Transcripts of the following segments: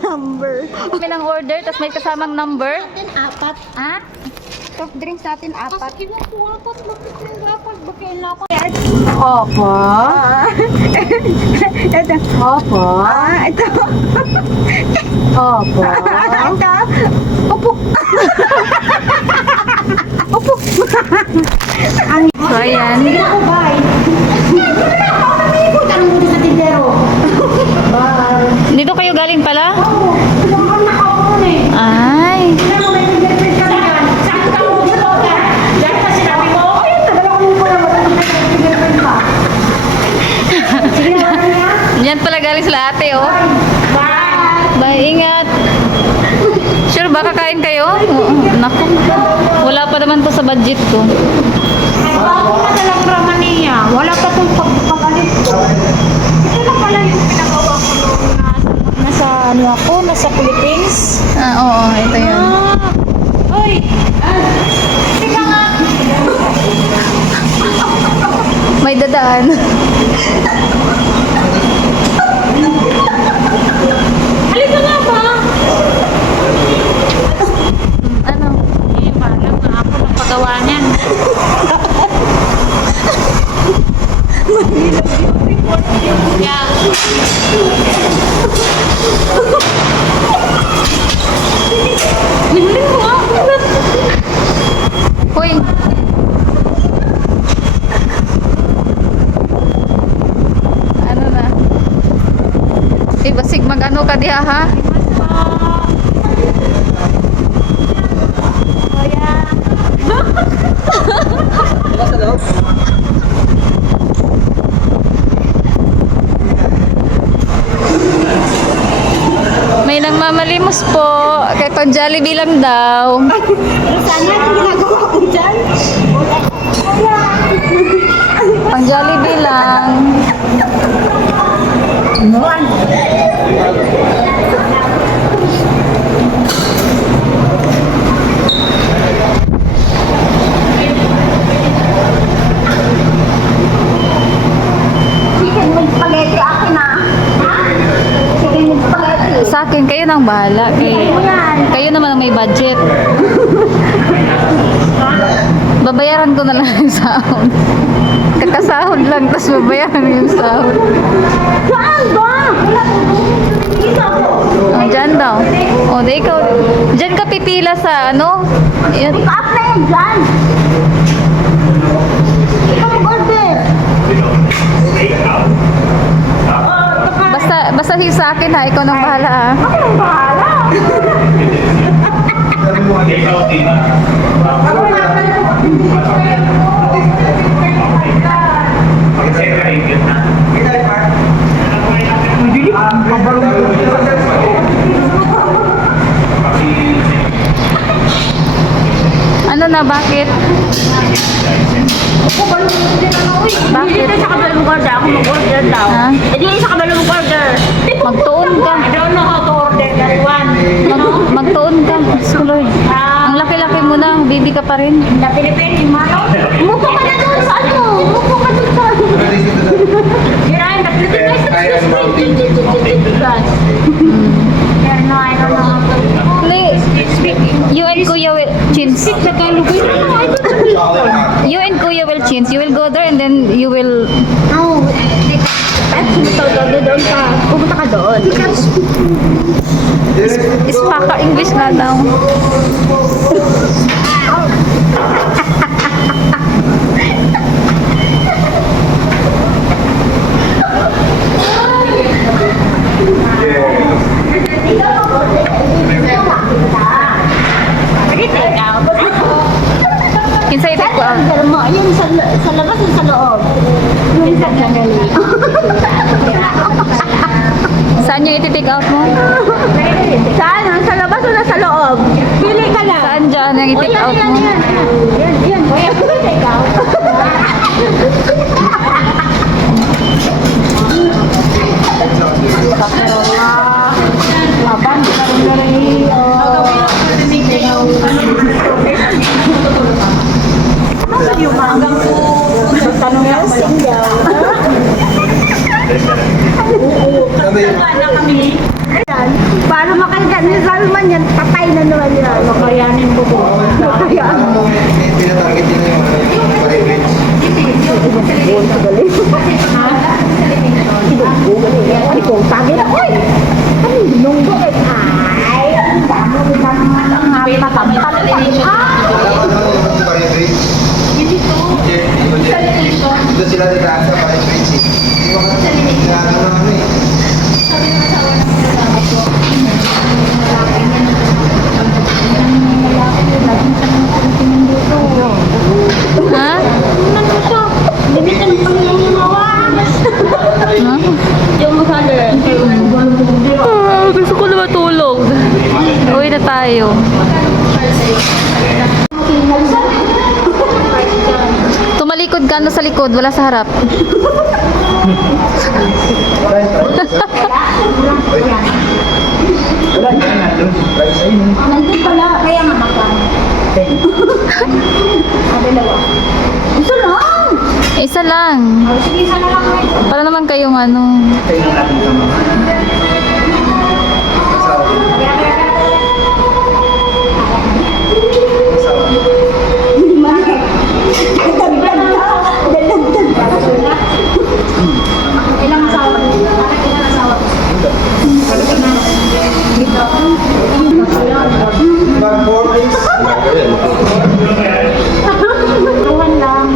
Number. Kami ng order, tapos may kasamang number. Natin apat. Ha? Soft drinks natin apat. Kinukuha ko, bakit yung dapat? Bakit na ako? Opo. Ito. Opo. Ito. Opo. Ito. Opo. Opo. So, ayan. Sige na ako, bye. Tanong mo sa tindero. Bye. Dito kayo galing pala? Oo. Tumakon na ako eh. Ay. Tignan mo, may fingerprint ka na yan. Saan ka mo dito? Diyan pa sinabi mo? Ayun, tagalawin mo na wala may fingerprint pa. Sige na, wala niya. Diyan pala galing sila ate, oh. Bye. Bye, ingat. Sure ba kakain kayo? Oo. Naku. Wala pa naman to sa budget ko. Bago na talang raman niya. Wala pa itong pagpapalit ko. Ito lang pala yung pinagawa ko noong nasa ano ako, nasa Philippines. Ah, oo, ito yun. Oy! Tika nga! May dadaan. Halika nga ba? Ano? Eh, bahala nga ako ng pagawa niyan. Hiling mo ako. Hoy. Ano na? Basig mag-ano ka diha, ha? May nagmamalimos po. Kay pang Jollibee lang daw. Sana yung ginagawa ko dyan. Pang Jollibee lang. Chicken with spaghetti akin na. Chicken with spaghetti. Sa akin, kayo nang bahala. Kayo naman ang may budget. Babayaran ko na lang yung sahod. Kakasahod lang, tapos babayaran yung sahod. Saan ba? Dito ako. Oh, dyan daw. O, di ikaw. Dyan ka pipila sa ano? Yan. Pick up na yan dyan. Ikaw mag-order. Basta sa akin ha, ikaw nang bahala ha. Ako nang bahala. Ano na, bakit? Bakit? Dito sa kabalong order. Ako mag-order daw. Ha? Eh, di sa kabalong order. Magtuon ka. I don't know how to order that one. Magtuon ka. Lord. Ang laki-laki mo na, baby ka pa rin. The Philippines, Mano. Umupo ka na doon sa ano? Umupo ka doon sa ano? You're in the Philippines. Yeah, no, I don't know how to You and Kuya will chins. speak Tagalog. I don't know. You and Kuya will chins. You will go there and then you will... No, doon ka. Pupunta ka doon. Ispaka English nga daw. Kinsa ito ko ang... Yung sa labas, yung sa loob. Yung sa gagali. Saan yung iti-take out mo? Saan? Sa labas o sa loob? Pili ka lang. Saan dyan ang i-take out mo? Yan. Kaya pili take out. Laban, karong-karong yung hanggang po tanong na single. na kami. Para makaligan ni Salman yan, patay na naman yan. Makayanin ko po. Pinatarget din yung pare-bridge. Ikaw, tagi na, oy! Ano yung ay, ang damo nila naman ang napakampal. Pare-bridge. Dito sila nagkaan sa pare-bridge. Kaya ano eh. Ha? Ano siya? Limitan pa yung gumawa. Ha? Yung color. Gusto ko na matulog. Uwi na tayo. Tumalikod ka na sa likod, wala sa harap. Nandun pala, kaya nga magkano. Dalawa. Ito lang! Isa lang. Sige, sana lang kayo. Para naman kayong ano. Ilang asawa? Ilang asawa? Bag 4 please. Tuhan lang.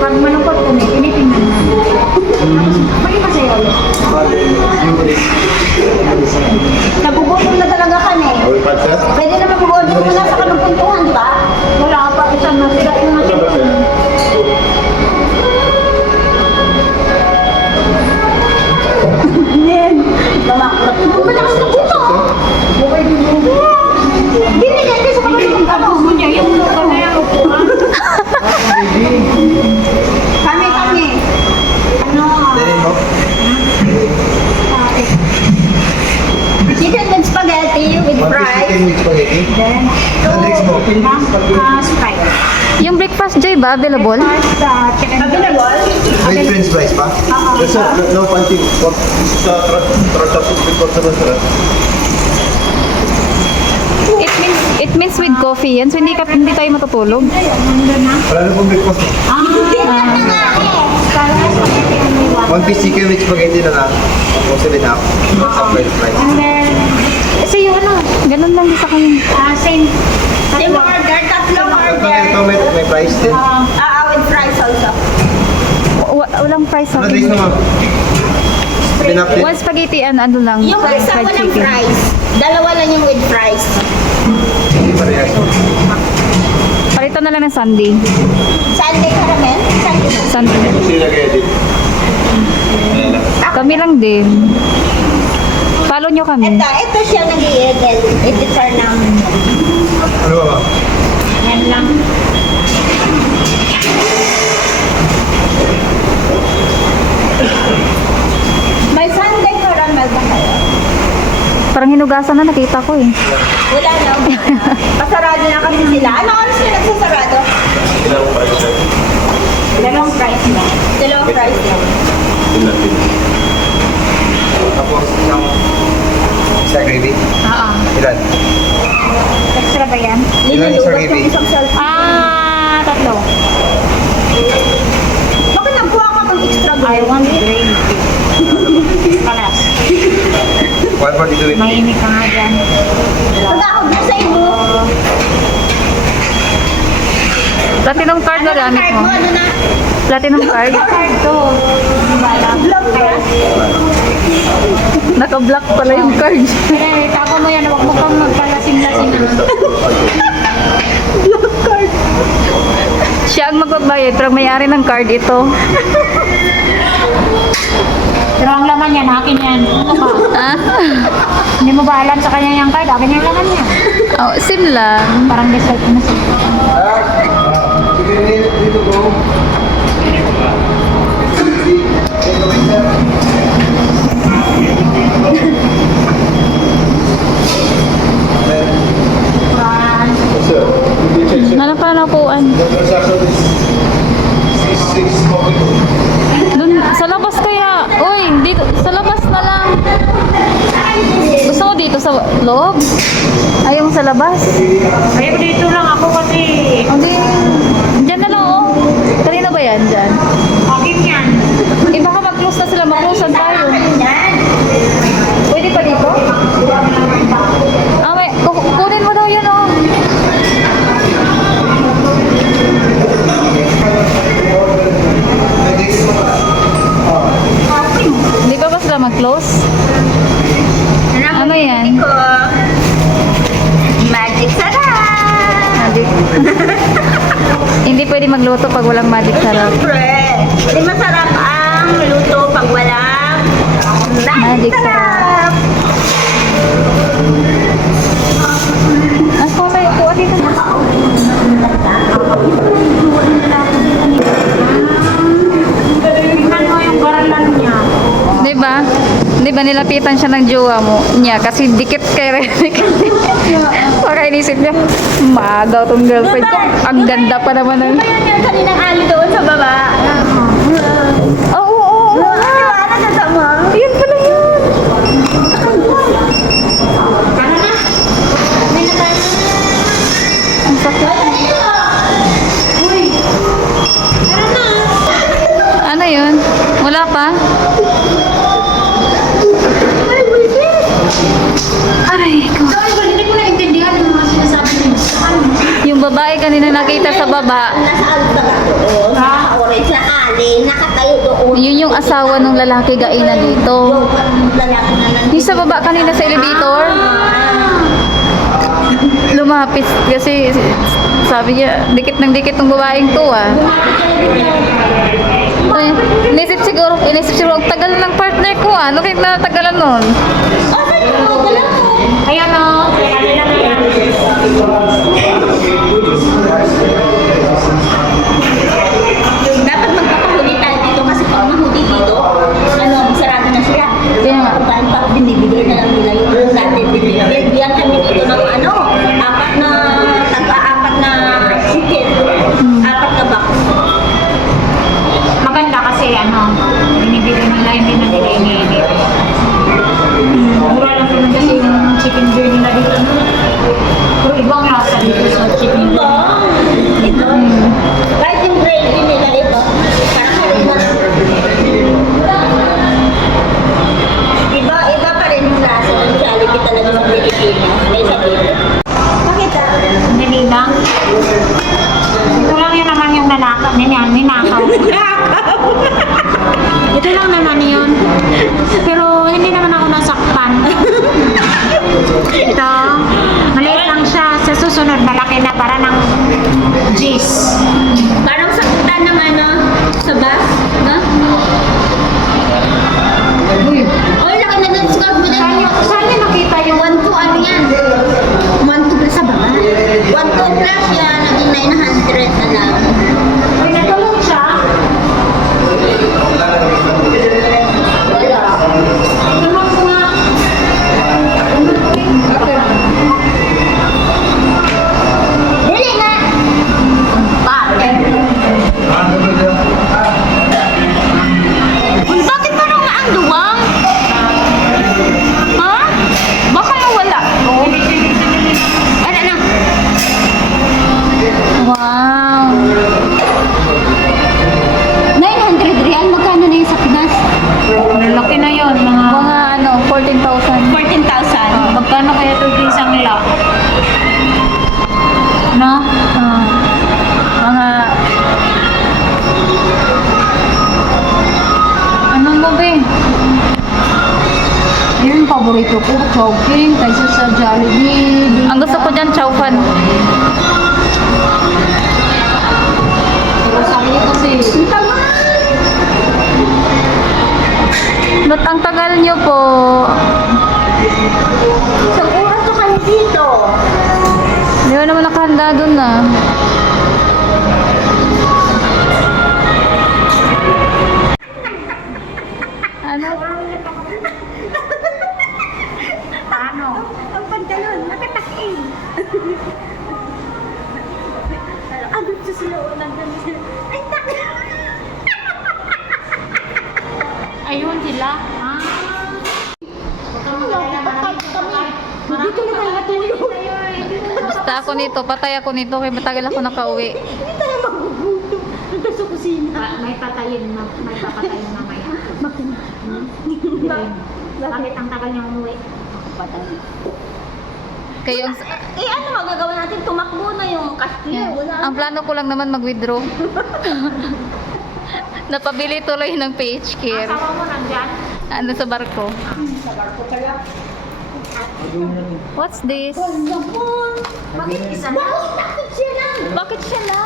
Pag malungkot kami, tinitingnan namin. Pwede pa sa'yo ulit. Nagugutom na talaga ka na eh. Pwede na mag-order mo na sa kanong di ba? Wala pa, isang nasira yung nasira. Nen, mamakot. Malakas na puto. Bukay din mo. Hindi na yan, sa kanong Tapos mo niya yung lupa na yung upuan. Kami. Ano? Dali mo. Chicken with spaghetti with One piece fries. chicken with spaghetti. Then, Drinks mo. Sprite. Yung breakfast, Jay, ba? Available? First, chicken. Available? With french fries pa? Yes, sir. No punching. Sa tractor before sa restaurant. It means with coffee yan. So hindi tayo matutulog. Wala na pong breakfast mo. One piece chicken with spaghetti na lang. Tapos 7 up. Sa french fries. And then, kasi yung ano, Ganun lang din sa kanya. same. Same order, tatlong order. Ito may fries din. With fries also. Walang price Ano sa drinks mo ma'am? Pinap din. One spaghetti and ano lang. Yung isa fried ko ng chicken. fries. Dalawa lang yung with fries. Hindi parehas. Palitan na lang ng sundae. Sunday caramel? Sundae. Kasi nag-edit. Kami lang din. Follow nyo kami. Ito siya nag-i-edit. Editor ng... Ano ba ba? Yan lang. May Sunday caramel ba kayo? Parang hinugasan na nakita ko eh. Wala na. Pasarado na kasi sila. Ano oras sila nagsasarado? Ilang price siya? Dalawang price lang. Dalawang fries lang. Pinatin. Tapos isang gravy. Oo. Ilan? Extra ba yan? Ilan Linulugot isang ng gravy? isang cellphone. Tatlo. Bakit nagkuha ka ng extra I gravy? want gravy. Palas. 142 with Mainit ka nga dyan. Pag-ahog mo sa ibo. Platinum card na gamit Card mo. mo, ano na? Platinum card. Card to. Vlog kaya? Naka-block pala yung card. Pero tapo mo yan, huwag mo kang magpalasing-lasing. Siya ang magbabayad pero may-ari ng card ito. Pero ang laman yan, akin yan. Ano ba? Ah? Hindi mo ba alam sa kanya yung card? Akin yung laman niya. Oh, sim lang. Parang dessert na siya. Chicken dito ko. Sir, hindi check sir. Hanap ka na upuan. The transaction is 6 coffee. Dun, sa labas ka dito sa loob? Ayaw mo sa labas? Ay, dito lang ako kasi. Hindi. Diyan na lang oh. Kanina ba yan? Diyan. Akin yan. Eh baka mag-close na sila. Mag-close tayo. Pwede pa dito? Ah, may, kunin mo daw yun oh. Hindi pa ba sila mag-close? Ano yan? Magic sarap! Magic. Hindi pwede magluto pag walang magic sarap. Siyempre, di masarap ang luto pag walang Magic sarap. Ako may kuha dito. Tingnan mo yung baralan niya. Diba? Diba nilapitan siya ng jowa mo niya kasi dikit kay Renick. Baka inisip niya, magaw tong girlfriend ko. Ang ganda pa naman ng... Ayun yung kaninang ali doon sa baba. Oo, oo, oo. Ano na sa mo? Yan pala yun. Ano na? May na tayo. Ang sakit. Uy. Ano na? Ano yun? Wala pa? Aray ko. Sorry, ba? Hindi ko naintindihan yung mga sinasabi niyo. Yung babae kanina nakita sa baba, Nasa alta ka doon. Naka-orange na ali. Nakatayo doon. yun yung asawa ng lalaki gaina dito. Yung lalaki na nandito. Yung sa baba kanina sa elevator, lumapit kasi sabi niya, dikit ng dikit ng babaeng to ah. Ay, inisip siguro, ang tagal ng partner ko ah. Ano kaya natagalan nun? Oh, saan yung mga dala mo? Ayan o. Kanina na yan. Dapat magpapahuli tayo dito kasi pag mahuli dito, sarado na sila. Kaya nga. Parang pa binibigay na lang nila yung dati binibigay. Diyan kami dito ng apat na chicken. Apat na box. Maganda kasi binibigyan nila, hindi na nila iniinit. Mura lang naman kasi yung chicken journey nila dito. Pero ibang lasa dito sa chicken Diba? Ito. Kahit yung gravy nila ito, parang harina. Iba pa rin yung lasa ng Jollibee talaga sa Pilipinas. May isa dito. Bakit ah? Nanilang. Ito lang yun naman yung ninakaw. Ito lang naman yun. Pero hindi naman ako nasaktan. Ito, maliit lang siya. Sa susunod, malaki na para ng G's. Parang sakutan ng sa bus, no? Uy, Oy, laki na ng scarf mo dyan. saan niyo nakita yung 1 to ano yan? 1 to plus sa baba. 1 to plus yan, naging 900 na lang. Uy, natulog siya? Wala. Naman ko nga. Dili nga! Bakit? Uy, bakit parang nga ang duwang? Ha? Baka nawala. Ano? Wow. 900 real? Magkano na yun sa Pinas? Malaki na yun. Mga 14,000. 14,000. Magkano kaya ito isang lot? No? Mga... Anong mo, be? Yun yung paborito ko, Chowking, kaysa sa Jollibee. Ang gusto ko dyan, chow fan. Pero sabi niyo kasi, Ba't ang tagal nyo po? Isang oras na kayo dito. Di ba naman nakahanda dun na? Ano? paano? Ang pantalon, nakatakin. Agad sa sila ulang damit. Ay, Ayun sila. Ah. Huwag kang mag-alala, marami kami. ako nito, patay ako nito, kaya matagal ako nakauwi. Hindi tayo magugutom. Nandun sa kusina. May papatayin mamaya. Bakit ang tagal niya umuwi? Patay. Kaya yung, Ano magagawa natin? Tumakbo na yung cashier. Wala ang plano ko lang naman mag-withdraw. Napabili tuloy ng PH Care. Asawa mo nandyan? Ano sa barko. sa barko kaya. What's this? Bakit isa na? Bakit siya lang? Bakit siya na?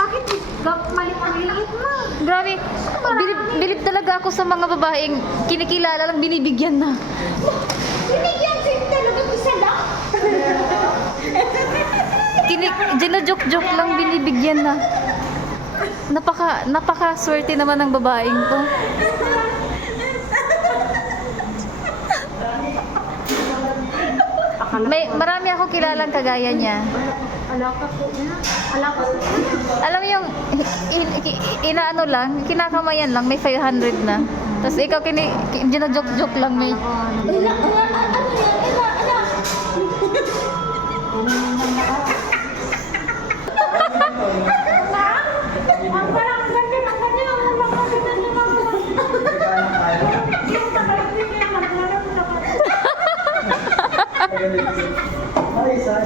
Bakit maliit mo? Grabe, bilib talaga ako sa mga babaeng kinikilala lang binibigyan na. Binigyan siya talaga isa lang. Joke lang binibigyan na. Napaka swerte naman ng babaeng ko. Marami ako kilalang kagaya niya. Alam mo yung inaano lang, kinakamayan lang, may 500 na. Tapos ikaw joke lang may. Ano yan? Ang parang ganyan. Yung tagal din yung maglarang dapat. Ayun siya.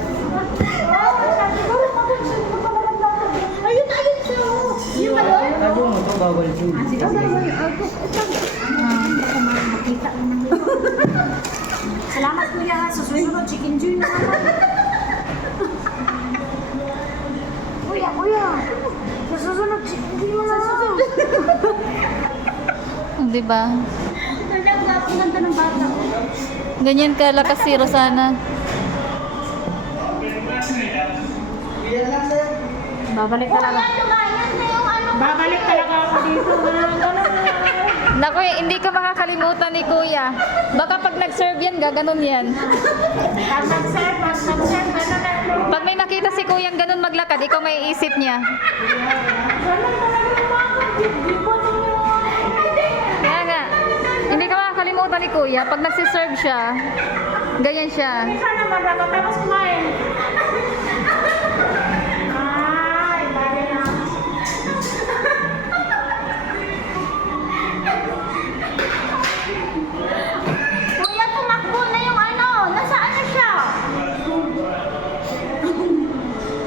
Yung ano? Salamat kuya ha. Sa susunod, chicken joy na naman. Kuya. Sa susunod, chicken joy na naman. Di ba? Ang ganda ng bata. Ganyan kalakas si Rosana. Babalik talaga. Babalik talaga ako dito. Naku, hindi ka makakalimutan ni Kuya. Baka pag nag-serve yan, gaganon yan. Pag nag-serve, Pag may nakita si Kuya ganun maglakad, ikaw may isip niya. Kaya nga, hindi ka makakalimutan ni Kuya. Pag nagsiserve siya, ganyan siya. Sana madagat tapos kumain. Ay, bagay na. Kuya, tumakbo na yung ano. Nasaan na siya?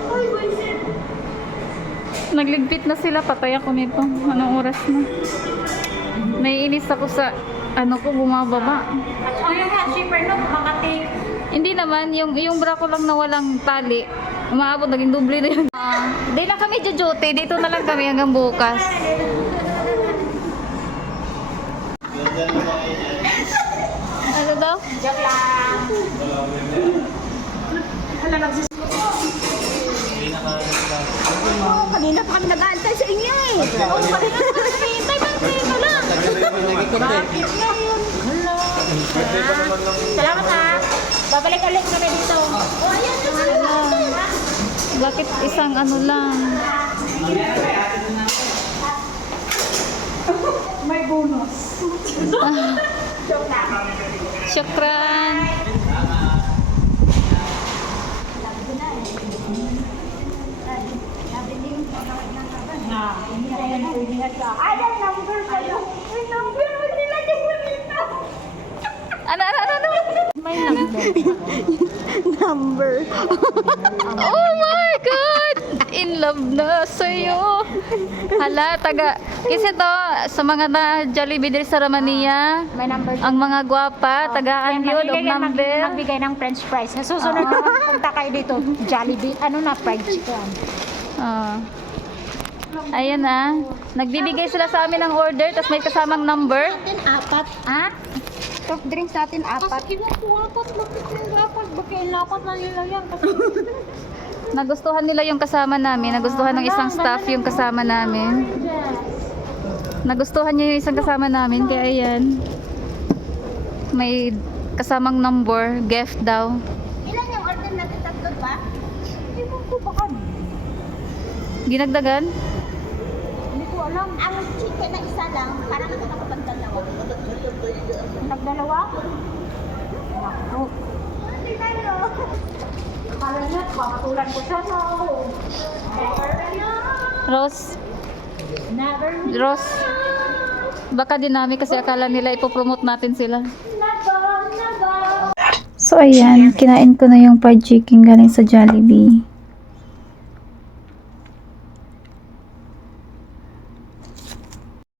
Uy, buisit. Nagligpit na sila, patay ako nito. Anong oras na? Naiinis ako sa ko bumababa. O yung shipper no, makatake. Hindi naman, yung bra ko lang na walang tali. Umaabot, naging doble na yun. Di na kami jojote, dito na lang kami hanggang bukas. Ano daw? Joke lang. Hala, Kanina pa kami nag-aantay sa inyo eh. Oo, kanina pa kami nag-aantay. Bakit ka lang? Bakit ngayon? Hala. Salamat ha. Babalik ulit kami dito. Oh, ayan na sila. Bakit isang ano lang? May bonus. Syukran. Ada number kayo. May number mo nilagay mo dito. Ano? May number. Number. Oh my God! In love na sa'yo. Hala, kasi to, sa mga na Jollibee dito sa Romania, May number. ang mga gwapa, tagaan yun, of number. Magbigay ng french fries. Sa susunod punta kayo dito. Jollibee. Ano na, fried chicken. Ah. Ayan na. Nagbibigay sila sa amin ng order, tapos may kasamang number. Atin apat. Ha? Soft drinks natin apat. Bakit yung dapat? Bakit lapat na nila yan? Nagustuhan nila yung kasama namin. Nagustuhan ng isang staff yung kasama namin. Nagustuhan niya yung isang kasama namin, kaya ayan. May kasamang number, gift daw. Ilan yung order natin? Tatlo ba? Hindi ko baka. Ginagdagan? Hindi ko alam. Ang chicken na isa lang, parang ito nakapagdalawa. Nagdalawa? Hindi tayo. Akala niya, papatulan ko siya, no? Never na yan. Rose, Never na Rose. Baka dinami kasi akala nila ipopromote natin sila. never. So ayan, kinain ko na yung fried chicken galing sa Jollibee.